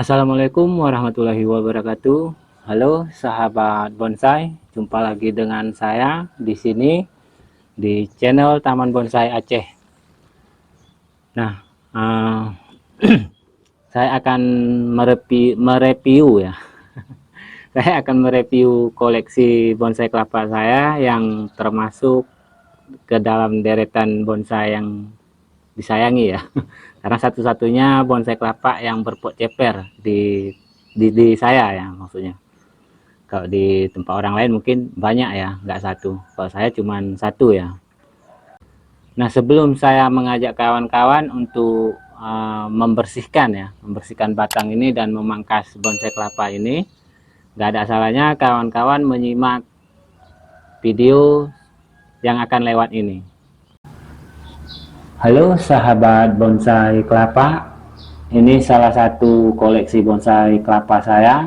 Assalamualaikum warahmatullahi wabarakatuh. Halo sahabat bonsai, jumpa lagi dengan saya di sini di channel Taman Bonsai Aceh. Nah, eh, saya akan mereview ya. Saya akan mereview koleksi bonsai kelapa saya yang termasuk ke dalam deretan bonsai yang disayangi ya. Karena satu-satunya bonsai kelapa yang berpot ceper di saya ya, maksudnya. Kalau di tempat orang lain mungkin banyak ya, nggak satu. Kalau saya cuma satu ya. Nah, sebelum saya mengajak kawan-kawan untuk membersihkan batang ini dan memangkas bonsai kelapa ini, nggak ada salahnya kawan-kawan menyimak video yang akan lewat ini. Halo sahabat bonsai kelapa, ini salah satu koleksi bonsai kelapa saya.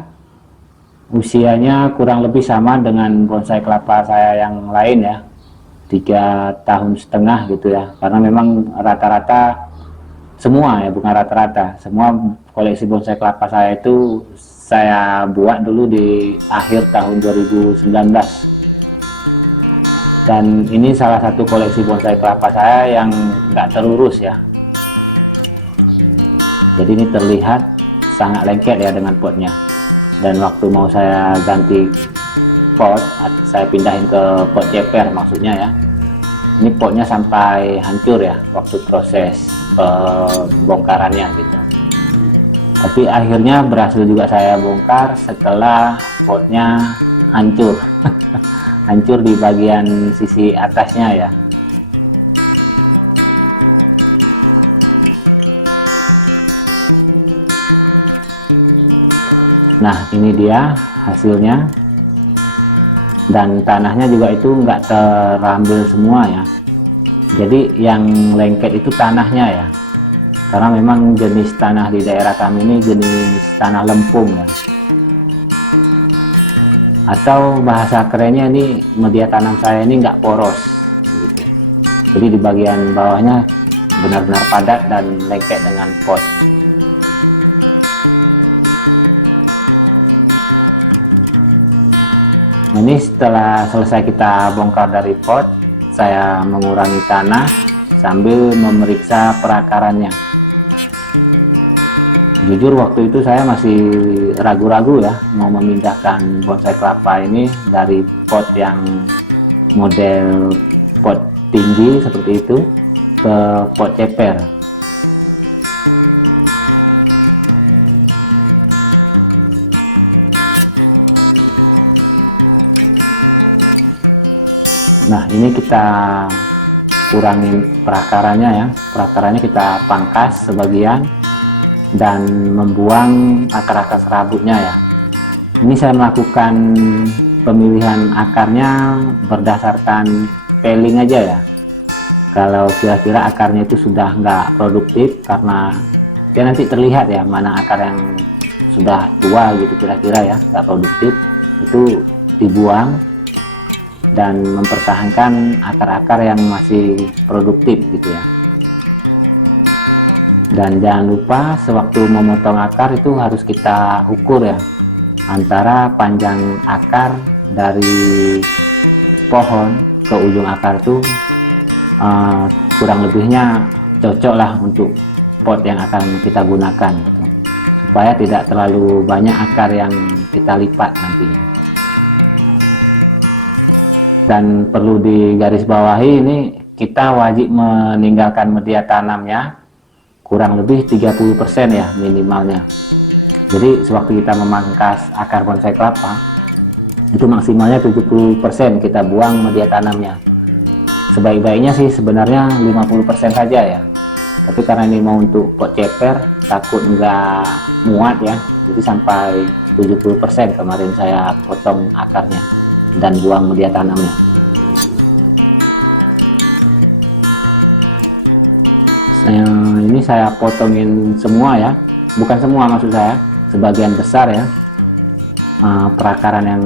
Usianya kurang lebih sama dengan bonsai kelapa saya yang lain ya, 3,5 tahun gitu ya. Karena memang rata-rata semua ya, bukan rata-rata, semua koleksi bonsai kelapa saya itu saya buat dulu di akhir tahun 2019. Dan ini salah satu koleksi bonsai kelapa saya yang nggak terurus ya. Jadi ini terlihat sangat lengket ya dengan potnya. Dan waktu mau saya ganti pot, saya pindahin ke pot ceper maksudnya ya. Ini potnya sampai hancur ya waktu proses bongkarannya gitu. Tapi akhirnya berhasil juga saya bongkar setelah potnya hancur. Hancur di bagian sisi atasnya ya. Nah, ini dia hasilnya. Dan tanahnya juga itu nggak terambil semua ya. Jadi yang lengket itu tanahnya ya. Karena memang jenis tanah di daerah kami ini jenis tanah lempung ya. Atau bahasa kerennya ini media tanam saya ini nggak poros. Jadi di bagian bawahnya benar-benar padat dan lengket dengan pot. Ini setelah selesai kita bongkar dari pot, saya mengurangi tanah sambil memeriksa perakarannya. Jujur waktu itu saya masih ragu-ragu ya mau memindahkan bonsai kelapa ini dari pot yang model pot tinggi seperti itu ke pot ceper. Nah, ini kita kurangi perakarannya ya. Perakarannya kita pangkas sebagian dan membuang akar-akar serabutnya ya. Ini saya melakukan pemilihan akarnya berdasarkan peeling aja ya. Kalau kira-kira akarnya itu sudah nggak produktif, karena dia nanti terlihat ya mana akar yang sudah tua gitu kira-kira ya, nggak produktif, itu dibuang dan mempertahankan akar-akar yang masih produktif gitu ya. Dan jangan lupa sewaktu memotong akar itu harus kita ukur ya, antara panjang akar dari pohon ke ujung akar itu kurang lebihnya cocok lah untuk pot yang akan kita gunakan, supaya tidak terlalu banyak akar yang kita lipat nanti. Dan perlu digarisbawahi, ini kita wajib meninggalkan media tanamnya kurang lebih 30% ya minimalnya. Jadi sewaktu kita memangkas akar bonsai kelapa itu maksimalnya 70% kita buang media tanamnya. Sebaik-baiknya sih sebenarnya 50% saja ya. Tapi karena ini mau untuk pot ceper, takut nggak muat ya, jadi sampai 70% kemarin saya potong akarnya dan buang media tanamnya. Ini saya potongin semua ya, bukan semua maksud saya, sebagian besar ya. Perakaran yang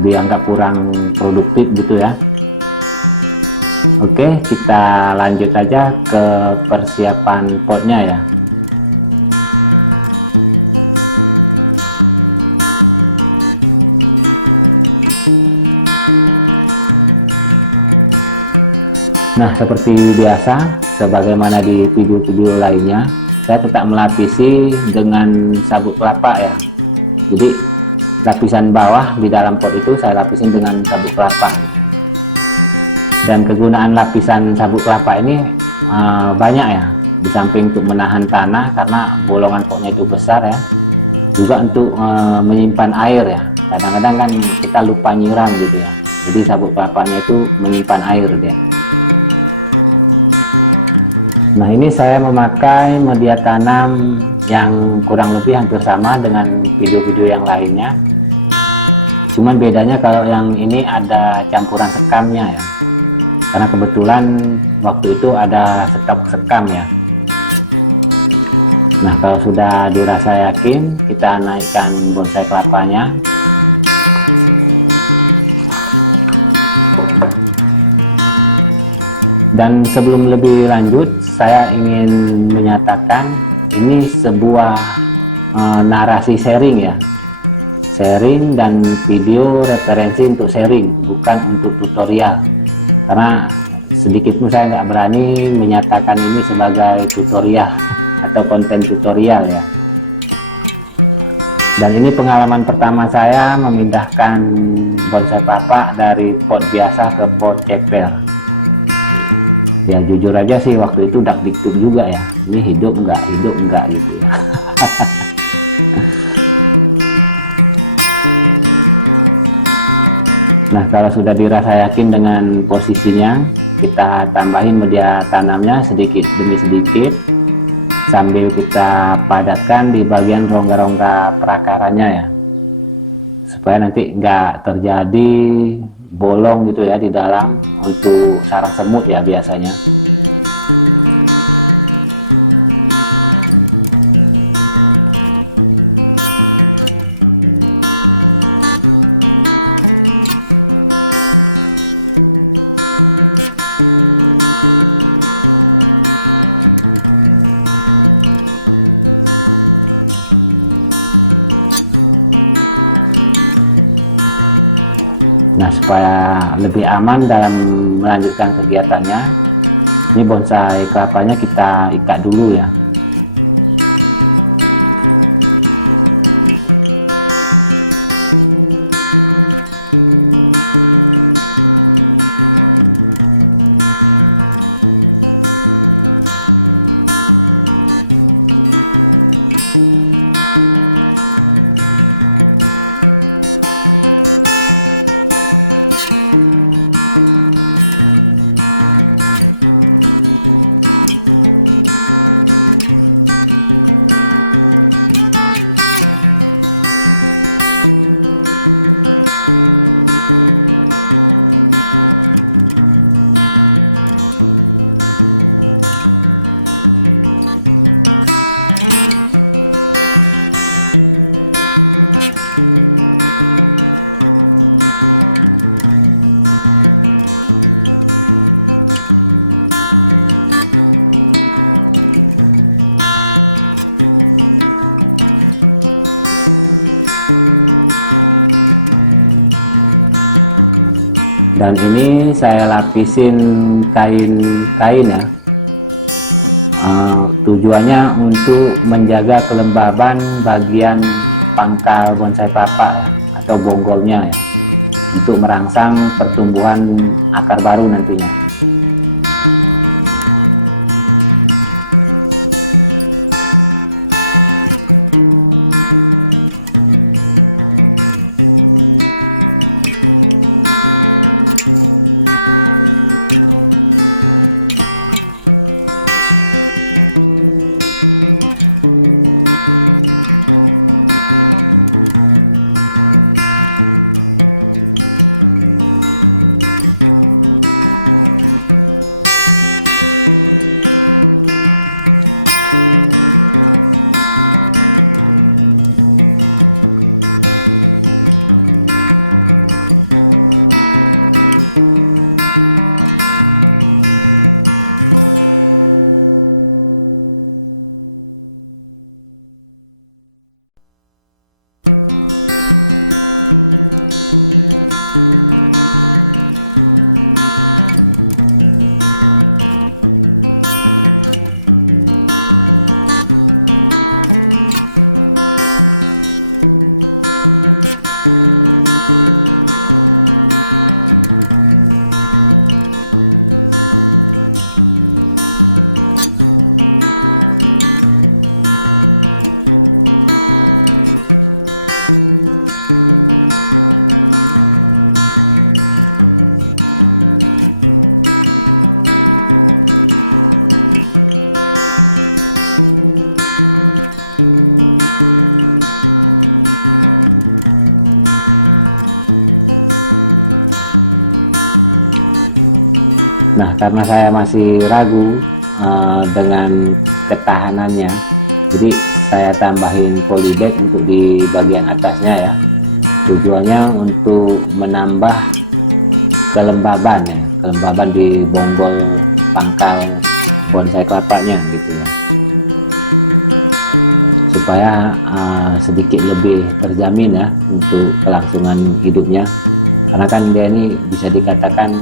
dianggap kurang produktif gitu ya. Oke, kita lanjut aja ke persiapan potnya ya. seperti biasa, sebagaimana di video-video lainnya, saya tetap melapisi dengan sabut kelapa ya. Jadi lapisan bawah di dalam pot itu saya lapisin dengan sabut kelapa. Dan kegunaan lapisan sabut kelapa ini banyak ya. Di samping untuk menahan tanah karena bolongan potnya itu besar ya, juga untuk menyimpan air ya. Kadang-kadang kan kita lupa nyiram gitu ya. Jadi sabut kelapanya itu menyimpan air ya. Nah, ini saya memakai media tanam yang kurang lebih hampir sama dengan video-video yang lainnya. Cuman bedanya kalau yang ini ada campuran sekamnya ya. Karena kebetulan waktu itu ada stok sekam ya. Nah, kalau sudah dirasa yakin, kita naikkan bonsai kelapanya. Dan sebelum lebih lanjut, saya ingin menyatakan ini sebuah narasi sharing ya. Sharing dan video referensi untuk sharing, bukan untuk tutorial. Karena sedikit pun saya nggak berani menyatakan ini sebagai tutorial atau konten tutorial ya. Dan ini pengalaman pertama saya memindahkan bonsai kelapa dari pot biasa ke pot ceper. Ya jujur aja sih waktu itu dak-dikduk juga ya, ini hidup enggak gitu. Nah, kalau sudah dirasa yakin dengan posisinya, kita tambahin media tanamnya sedikit demi sedikit sambil kita padatkan di bagian rongga-rongga perakarannya ya, supaya nanti nggak terjadi bolong gitu ya di dalam untuk sarang semut ya biasanya. Lebih aman dalam melanjutkan kegiatannya, ini bonsai kelapanya kita ikat dulu ya. Dan ini saya lapisin kain ya, tujuannya untuk menjaga kelembaban bagian pangkal bonsai kelapa atau bonggolnya ya, untuk merangsang pertumbuhan akar baru nantinya. masih ragu dengan ketahanannya, jadi saya tambahin polybag untuk di bagian atasnya ya. Tujuannya untuk menambah kelembaban ya, kelembaban di bonggol pangkal bonsai kelapanya gitu ya, supaya sedikit lebih terjamin ya untuk kelangsungan hidupnya, karena kan dia ini bisa dikatakan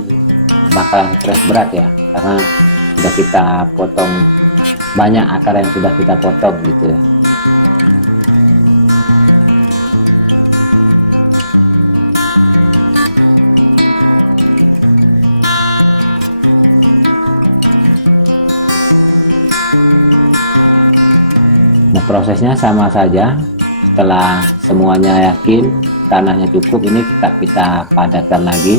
bakalan stres berat ya, karena sudah kita potong banyak akar yang sudah kita potong gitu ya. Nah, prosesnya sama saja. Setelah semuanya yakin tanahnya cukup, ini kita padatkan lagi.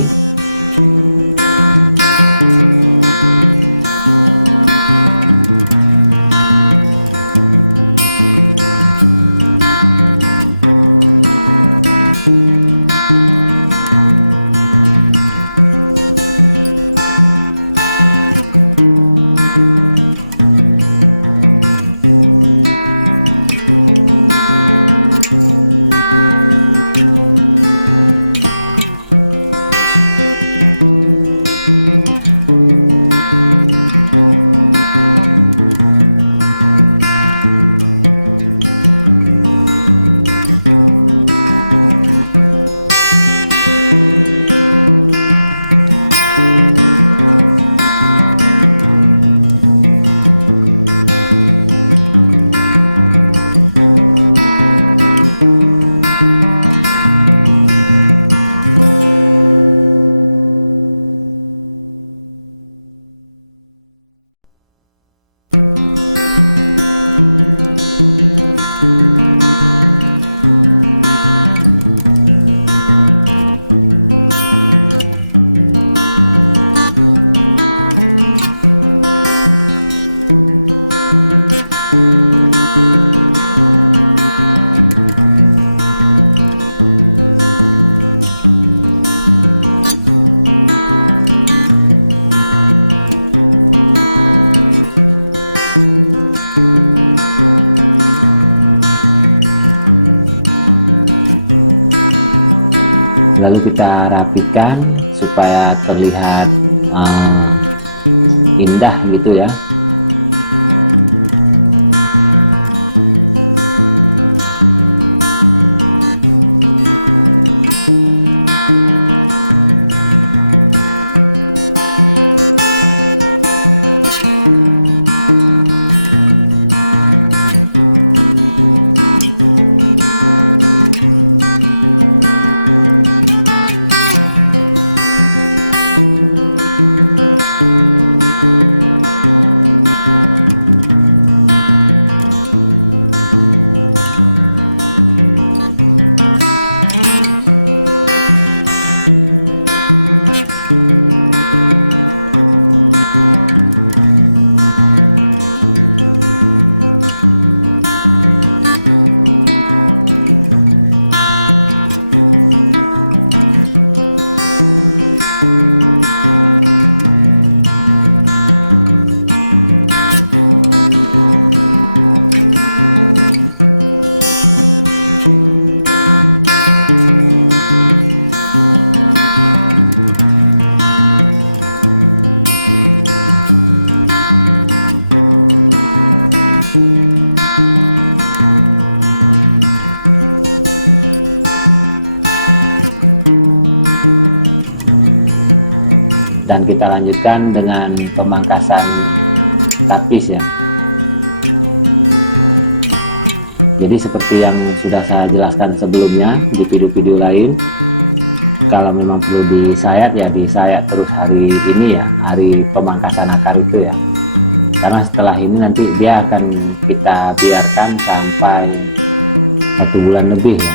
Kita rapikan supaya terlihat indah gitu ya. Dan kita lanjutkan dengan pemangkasan tapis ya. Jadi seperti yang sudah saya jelaskan sebelumnya di video-video lain, kalau memang perlu disayat ya disayat terus hari ini ya, hari pemangkasan akar itu ya. Karena setelah ini nanti dia akan kita biarkan sampai 1 bulan lebih ya.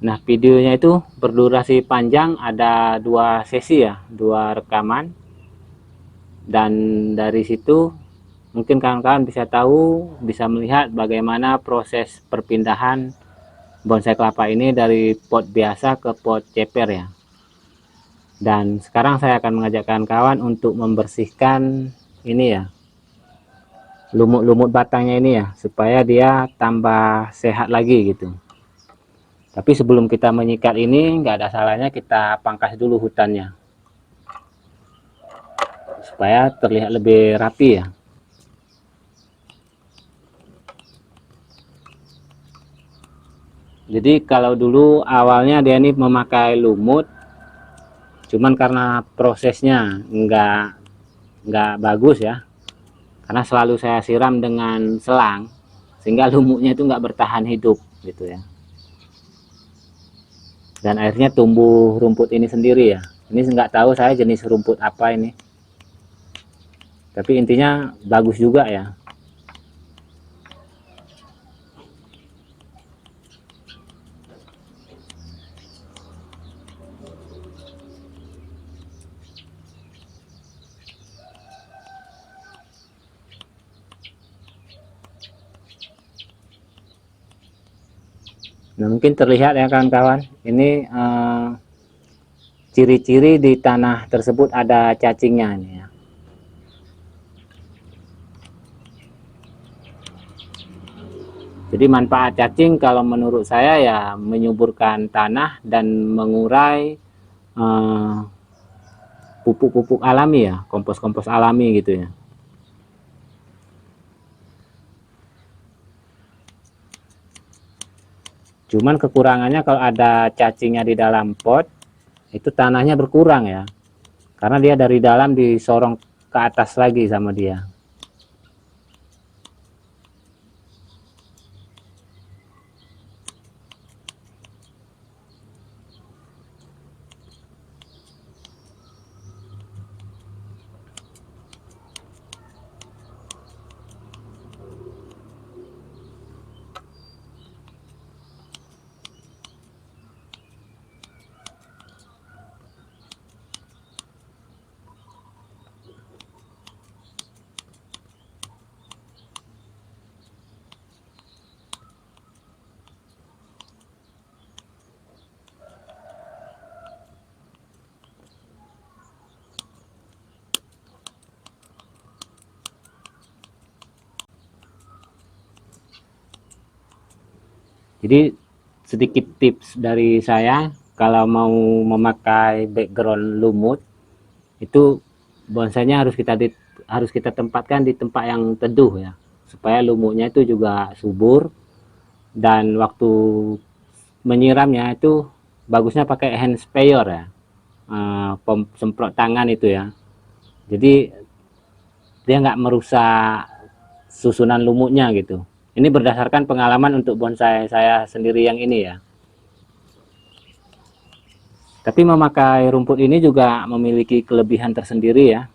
Nah, videonya itu berdurasi panjang, ada 2 sesi ya, 2 rekaman. Dan dari situ mungkin kawan-kawan bisa tahu, bisa melihat bagaimana proses perpindahan bonsai kelapa ini dari pot biasa ke pot ceper ya. Dan sekarang saya akan mengajak kawan-kawan untuk membersihkan ini ya, lumut-lumut batangnya ini ya, supaya dia tambah sehat lagi gitu. Tapi sebelum kita menyikat ini, nggak ada salahnya kita pangkas dulu hutannya, supaya terlihat lebih rapi ya. Jadi kalau dulu awalnya dia ini memakai lumut, cuman karena prosesnya nggak bagus ya, karena selalu saya siram dengan selang, sehingga lumutnya itu nggak bertahan hidup gitu ya. Dan akhirnya tumbuh rumput ini sendiri ya. Ini nggak tahu saya jenis rumput apa ini, tapi intinya bagus juga ya. Nah, mungkin terlihat ya kawan-kawan, ini ciri-ciri di tanah tersebut ada cacingnya nih ya. Jadi manfaat cacing kalau menurut saya ya menyuburkan tanah dan mengurai pupuk-pupuk alami ya, kompos-kompos alami gitu ya. Cuman kekurangannya kalau ada cacingnya di dalam pot, itu tanahnya berkurang ya, karena dia dari dalam disorong ke atas lagi sama dia. Jadi sedikit tips dari saya, kalau mau memakai background lumut itu bonsainya harus kita tempatkan di tempat yang teduh ya, supaya lumutnya itu juga subur. Dan waktu menyiramnya itu bagusnya pakai hand sprayer ya, semprot tangan itu ya. Jadi dia nggak merusak susunan lumutnya gitu. Ini berdasarkan pengalaman untuk bonsai saya sendiri yang ini ya. Tapi memakai rumput ini juga memiliki kelebihan tersendiri ya.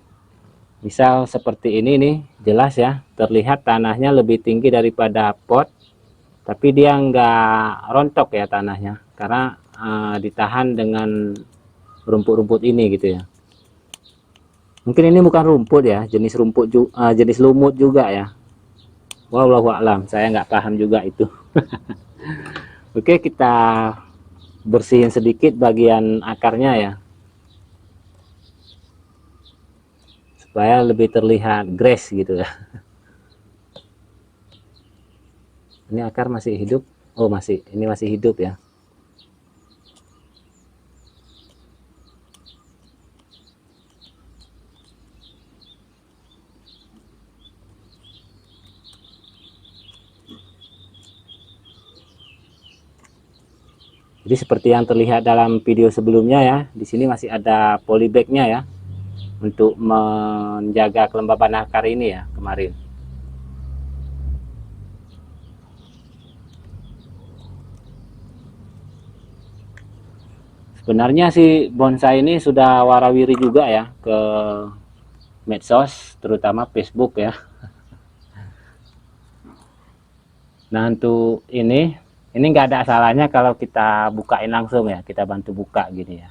Misal seperti ini nih, jelas ya, terlihat tanahnya lebih tinggi daripada pot, tapi dia nggak rontok ya tanahnya, karena ditahan dengan rumput-rumput ini gitu ya. Mungkin ini bukan rumput ya, jenis jenis lumut juga ya. Wallahu a'lam, saya nggak paham juga itu. Oke, kita bersihin sedikit bagian akarnya ya, supaya lebih terlihat grass gitu ya. Ini akar masih hidup. Oh masih, ini masih hidup ya. Jadi seperti yang terlihat dalam video sebelumnya ya, di sini masih ada polybag-nya ya, untuk menjaga kelembaban akar ini ya kemarin. Sebenarnya sih bonsai ini sudah warawiri juga ya ke medsos, terutama Facebook ya. Nah untuk ini nggak ada salahnya kalau kita bukain langsung ya, kita bantu buka gini ya.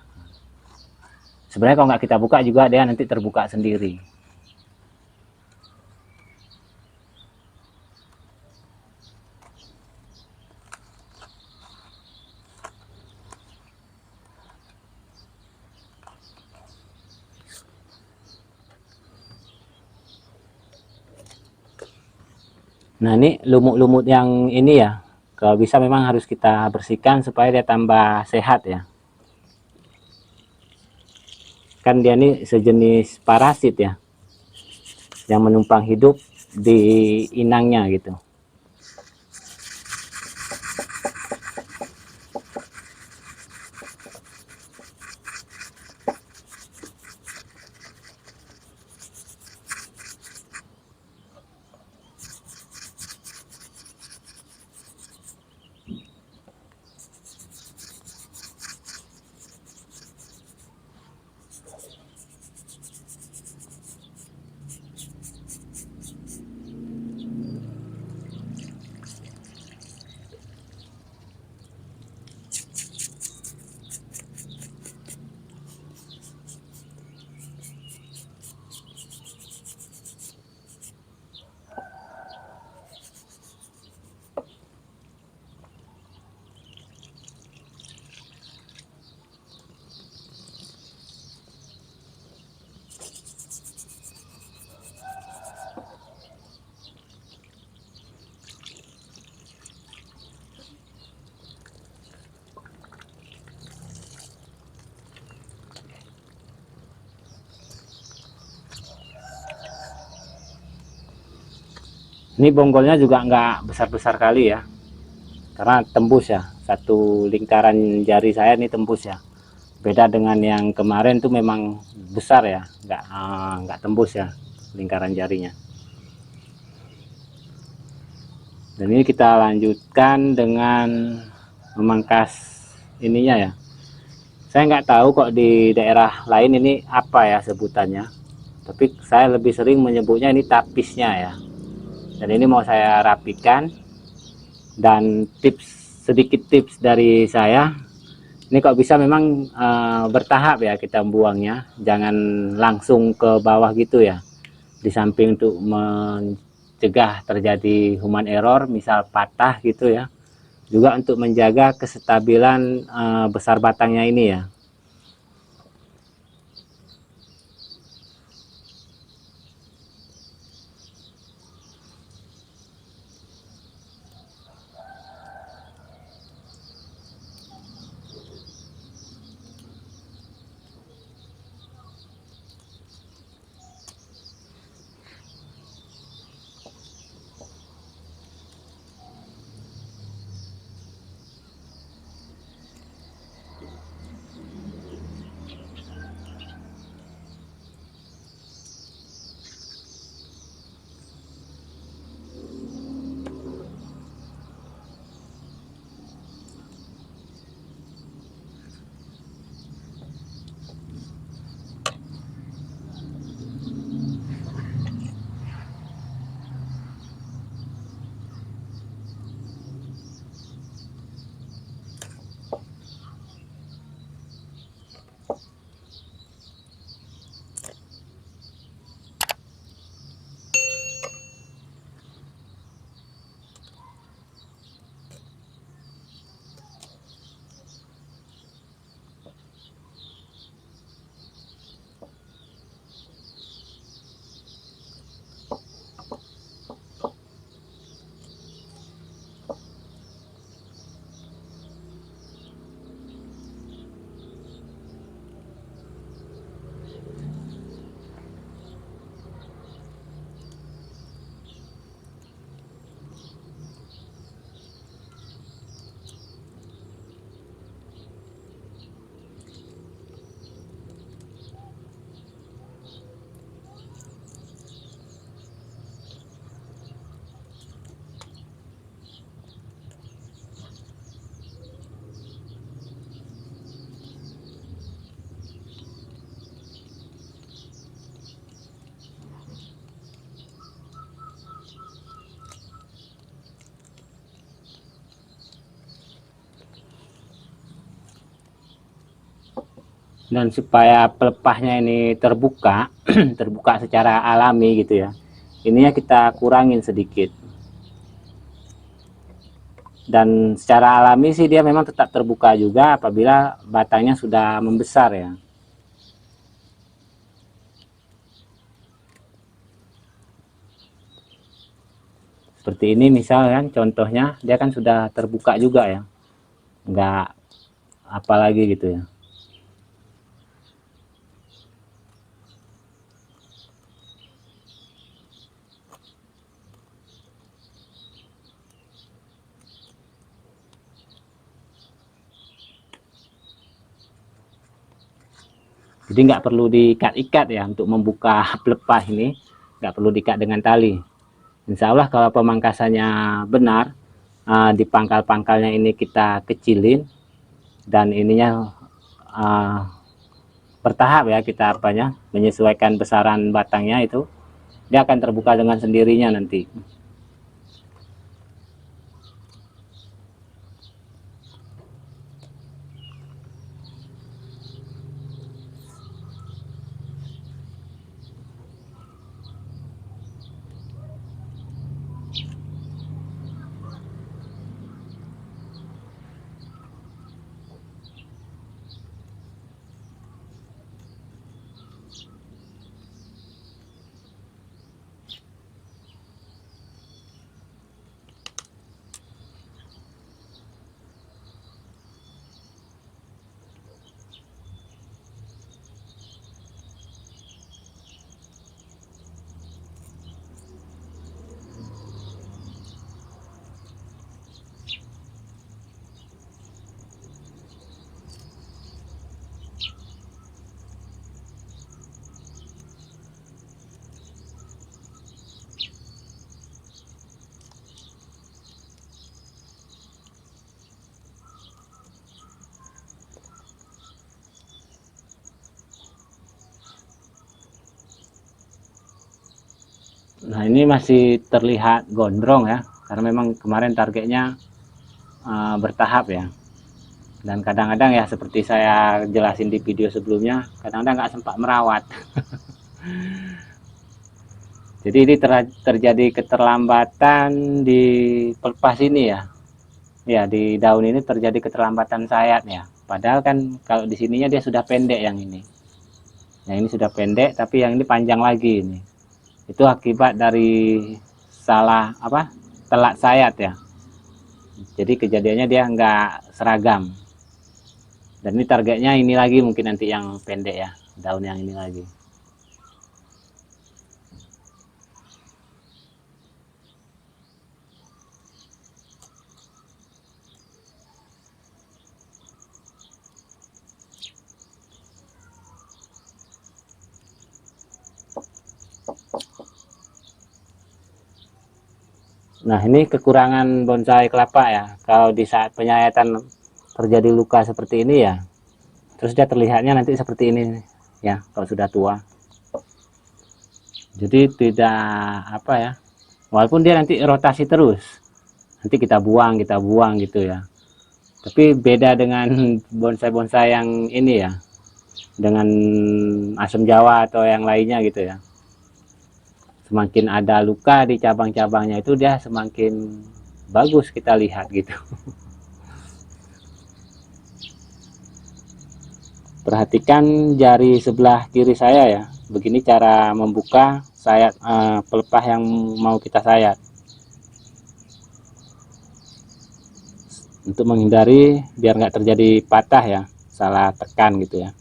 Sebenarnya kalau nggak kita buka juga dia nanti terbuka sendiri. Nah ini lumut-lumut yang ini ya, kalau bisa memang harus kita bersihkan supaya dia tambah sehat ya. Kan dia ini sejenis parasit ya, yang menumpang hidup di inangnya gitu. Ini bonggolnya juga nggak besar-besar kali ya, karena tembus ya, satu lingkaran jari saya ini tembus ya. Beda dengan yang kemarin tuh memang besar ya, nggak tembus ya lingkaran jarinya. Dan ini kita lanjutkan dengan memangkas ininya ya. Saya nggak tahu kok di daerah lain ini apa ya sebutannya, tapi saya lebih sering menyebutnya ini tapisnya ya. Dan ini mau saya rapikan, dan sedikit tips dari saya, ini kok bisa memang bertahap ya kita buangnya, jangan langsung ke bawah gitu ya. Di samping untuk mencegah terjadi human error, misal patah gitu ya, juga untuk menjaga kestabilan besar batangnya ini ya. Dan supaya pelepahnya ini terbuka terbuka secara alami gitu ya, ininya kita kurangin sedikit. Dan secara alami sih dia memang tetap terbuka juga apabila batangnya sudah membesar ya. Seperti ini misalkan contohnya, dia kan sudah terbuka juga ya, nggak apalagi gitu ya. Jadi nggak perlu diikat-ikat ya untuk membuka pelepah ini, nggak perlu diikat dengan tali. Insya Allah kalau pemangkasannya benar, di pangkal-pangkalnya ini kita kecilin, dan ininya bertahap ya, kita apanya menyesuaikan besaran batangnya, itu dia akan terbuka dengan sendirinya nanti. Nah ini masih terlihat gondrong ya, karena memang kemarin targetnya bertahap ya. Dan kadang-kadang ya seperti saya jelasin di video sebelumnya, kadang-kadang nggak sempat merawat. Jadi ini terjadi keterlambatan di pelepas ini ya. Ya, di daun ini terjadi keterlambatan sayat ya. Padahal kan kalau di sininya dia sudah pendek yang ini. Yang ini sudah pendek, tapi yang ini panjang lagi ini. Itu akibat dari salah apa? Telat sayat ya. Jadi kejadiannya dia nggak seragam. Dan ini targetnya ini lagi, mungkin nanti yang pendek ya, daun yang ini lagi. Nah ini kekurangan bonsai kelapa ya, kalau di saat penyayatan terjadi luka seperti ini ya, terus dia terlihatnya nanti seperti ini ya kalau sudah tua. Jadi tidak apa ya, walaupun dia nanti rotasi terus, nanti kita buang gitu ya, tapi beda dengan bonsai-bonsai yang ini ya, dengan asam jawa atau yang lainnya gitu ya. Semakin ada luka di cabang-cabangnya itu dia semakin bagus kita lihat gitu. Perhatikan jari sebelah kiri saya ya, begini cara membuka sayat pelepah yang mau kita sayat, untuk menghindari biar nggak terjadi patah ya, salah tekan gitu ya.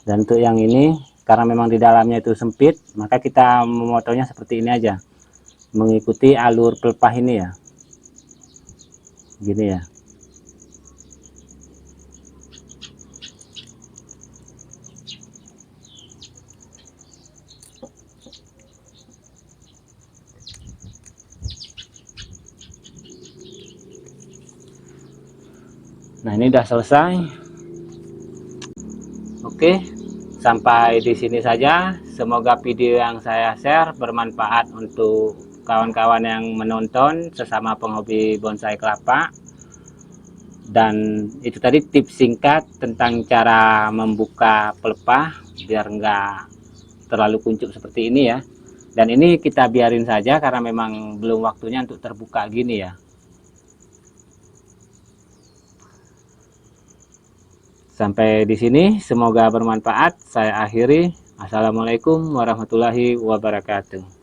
Dan untuk yang ini, karena memang di dalamnya itu sempit, maka kita memotongnya seperti ini aja, mengikuti alur pelepah ini ya, gini ya. Nah, ini udah selesai. Oke, sampai di sini saja. Semoga video yang saya share bermanfaat untuk kawan-kawan yang menonton sesama penghobi bonsai kelapa. Dan itu tadi tips singkat tentang cara membuka pelepah biar enggak terlalu kuncup seperti ini ya. Dan ini kita biarin saja karena memang belum waktunya untuk terbuka gini ya. Sampai di sini, semoga bermanfaat. Saya akhiri. Assalamualaikum warahmatullahi wabarakatuh.